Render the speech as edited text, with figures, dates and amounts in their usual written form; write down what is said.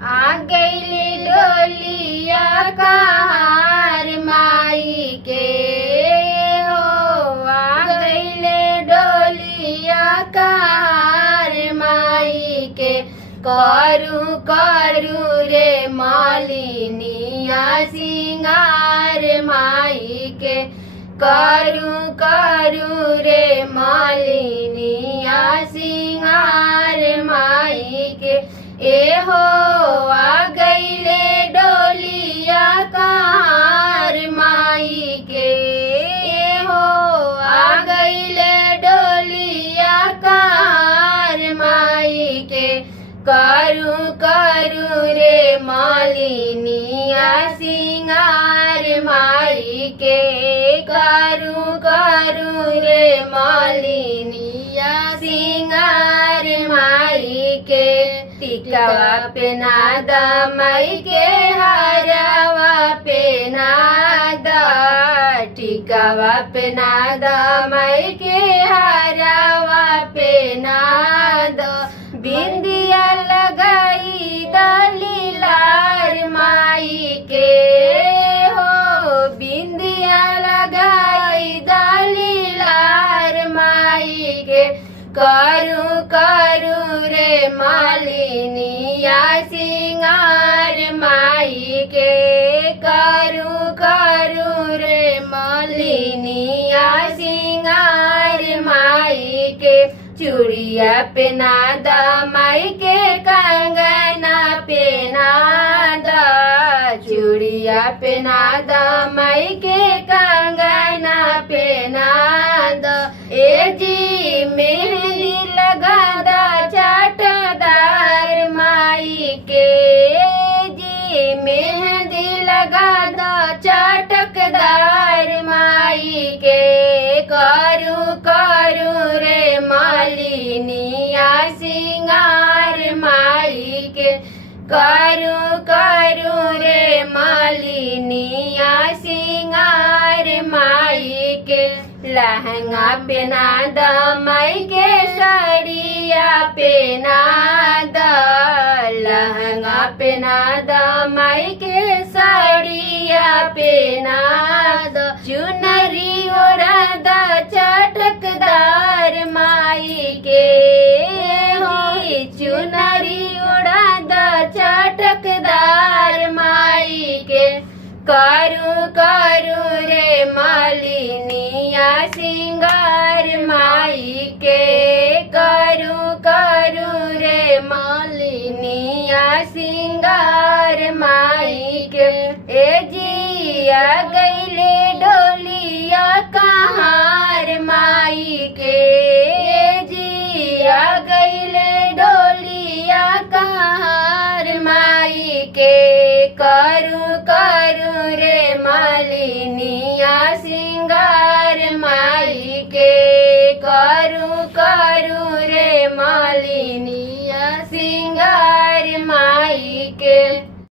आ गईली डोलिया कहार माई के हो, आ गईले डोलिया कहार माई के। करू करू रे मालिनिया सिंगार माई के, करू करू रे मालिनिया सिंगार माई के। ए हो आ गईले डोलिया कहार माई के, ए हो आ गईले डोलिया कहार माई के। करू करू रे मालिनिया सिंगार माई के, करू करू रे मालिनिया सिंगार माई के। टिकवा पे नादा माई के, हरवा पे नादा, टिकवा पे नादा माई के, हरवा पे नादा। बिंदिया लगाई दलीलार माई के हो, बिंदिया लगाई दलीलार माई के। करू करू रे मालिनिया सिंगार माई के, करू करू रे मालिनिया सिंगार माई के। चूड़िया पे नादा माई के, कंगना पे नादा, चूड़िया पे नादा माई के, कंगना पे नादा। ए जी मेहंदी लगा दा चाटदार माई के, जी मेहंदी लगा दा चटकदार माई के। करू करू रे मालिनिया सिंगार माई के, करू करू रे मालिनिया सिंगार माई के। लहंगा पे नादा माई के, साड़िया पे नादा, लहंगा पे नादा माई के, साड़िया पे नादा। चुनरी ओढ़ादा चटकदार माई के हो, चुनरी ओढ़ादा चटकदार माई के। करू करू रे मालिनिया सिंगार माई के, करू करू रे मालिनिया सिंगार माई के। ए जी आ गईले